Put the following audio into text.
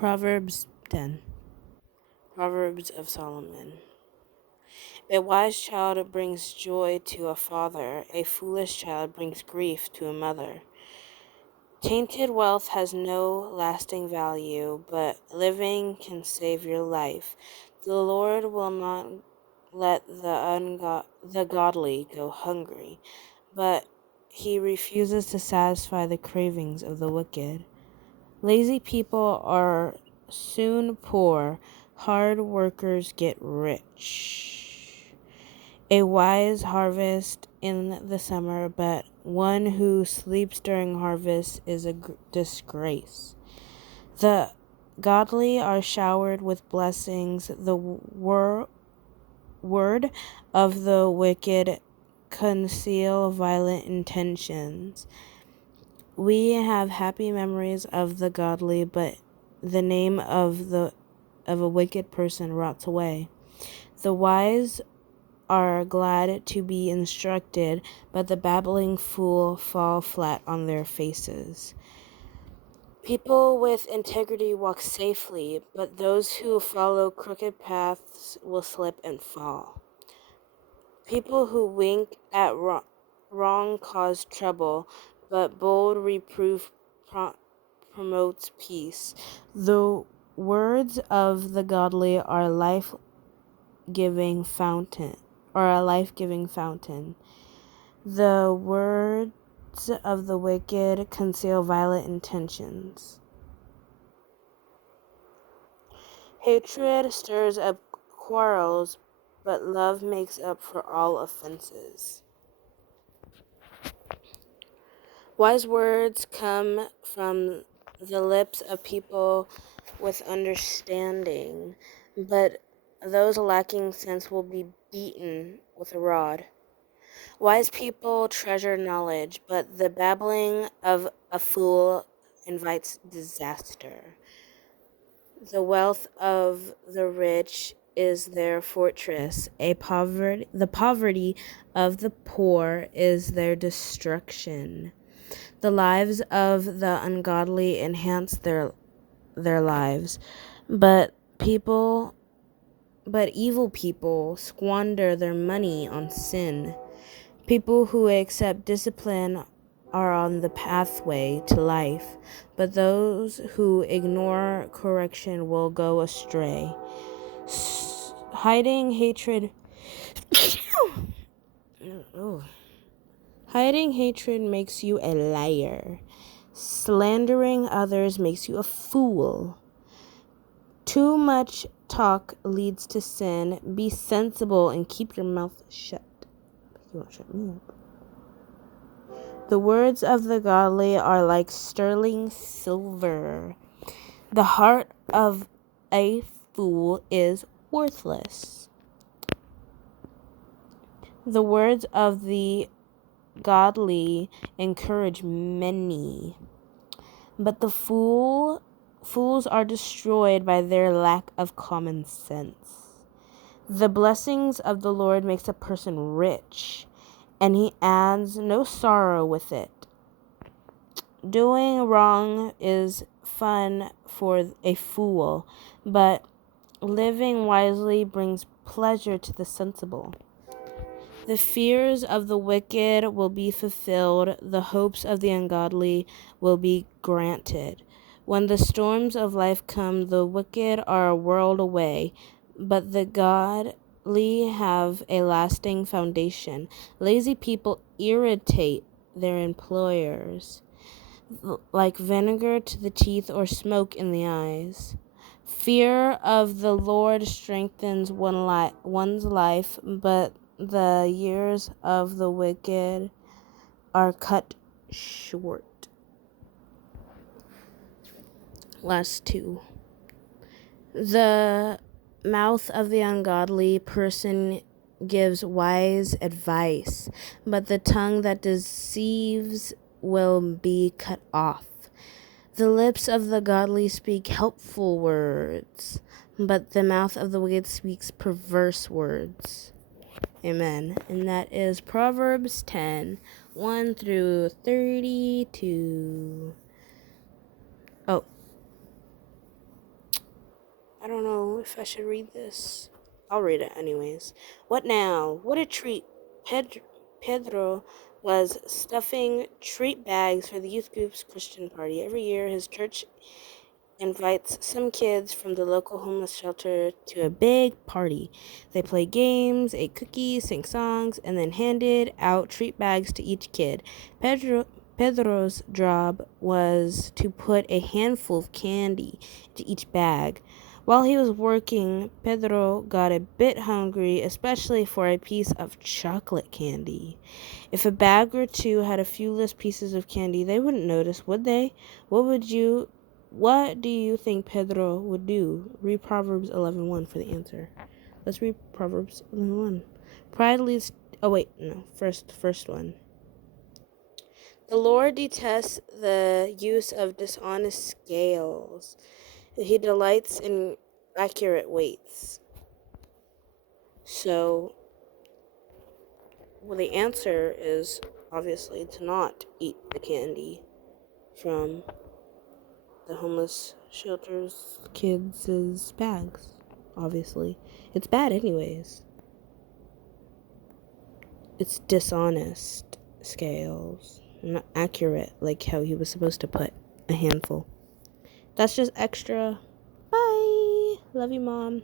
Proverbs 10. Proverbs of Solomon. A wise child brings joy to a father. A foolish child brings grief to a mother. Tainted wealth has no lasting value, but living can save your life. The Lord will not let the godly go hungry, but he refuses to satisfy the cravings of the wicked. Lazy people are soon poor. Hard workers get rich. A wise harvest in the summer, but one who sleeps during harvest is a disgrace. The godly are showered with blessings. The word of the wicked conceal violent intentions. We have happy memories of the godly, but the name of a wicked person rots away. The wise are glad to be instructed, but the babbling fool fall flat on their faces. People with integrity walk safely, but those who follow crooked paths will slip and fall. People who wink at wrong cause trouble, but bold reproof promotes peace. The words of the godly are a life-giving fountain. The words of the wicked conceal violent intentions. Hatred stirs up quarrels, but love makes up for all offenses. Wise words come from the lips of people with understanding, but those lacking sense will be beaten with a rod. Wise people treasure knowledge, but the babbling of a fool invites disaster. The wealth of the rich is their fortress. The poverty of the poor is their destruction. The lives of the ungodly enhance their lives, but evil people squander their money on sin. People who accept discipline are on the pathway to life, but those who ignore correction will go astray. Hiding hatred Hiding hatred makes you a liar. Slandering others makes you a fool. Too much talk leads to sin. Be sensible and keep your mouth shut. You won't shut me up. The words of the godly are like sterling silver. The heart of a fool is worthless. The words of the godly encourage many, but the fools are destroyed by their lack of common sense. The blessings of the Lord makes a person rich, and he adds no sorrow with it. Doing wrong is fun for a fool, but living wisely brings pleasure to the sensible. The fears of the wicked will be fulfilled. The hopes of the ungodly will be granted. When the storms of life come, the wicked are whirled away, but the godly have a lasting foundation. Lazy people irritate their employers, like vinegar to the teeth or smoke in the eyes. Fear of the Lord strengthens one's life, but the years of the wicked are cut short. Last two. The mouth of the ungodly person gives wise advice, but the tongue that deceives will be cut off. The lips of the godly speak helpful words, but the mouth of the wicked speaks perverse words. Amen. And that is Proverbs 10, 1 through 32. I don't know if I should read this. I'll read it anyways. What now? What a treat. Pedro was stuffing treat bags for the youth group's Christian party. Every year, his church invites some kids from the local homeless shelter to a big party. They play games, ate cookies, sang songs, and then handed out treat bags to each kid. Pedro's job was to put a handful of candy into each bag. While he was working, Pedro got a bit hungry, especially for a piece of chocolate candy. If a bag or two had a few less pieces of candy, they wouldn't notice, would they? What do you think Pedro would do? Read Proverbs 11:1 for the answer. Let's read Proverbs 11:1. Pride leads. Oh wait, no. First one. The Lord detests the use of dishonest scales. He delights in accurate weights. So, well, the answer is obviously to not eat the candy from the homeless shelter's kids' bags. Obviously, it's bad anyways. It's dishonest scales, not accurate like how he was supposed to put a handful. That's just extra. Bye. Love you, Mom.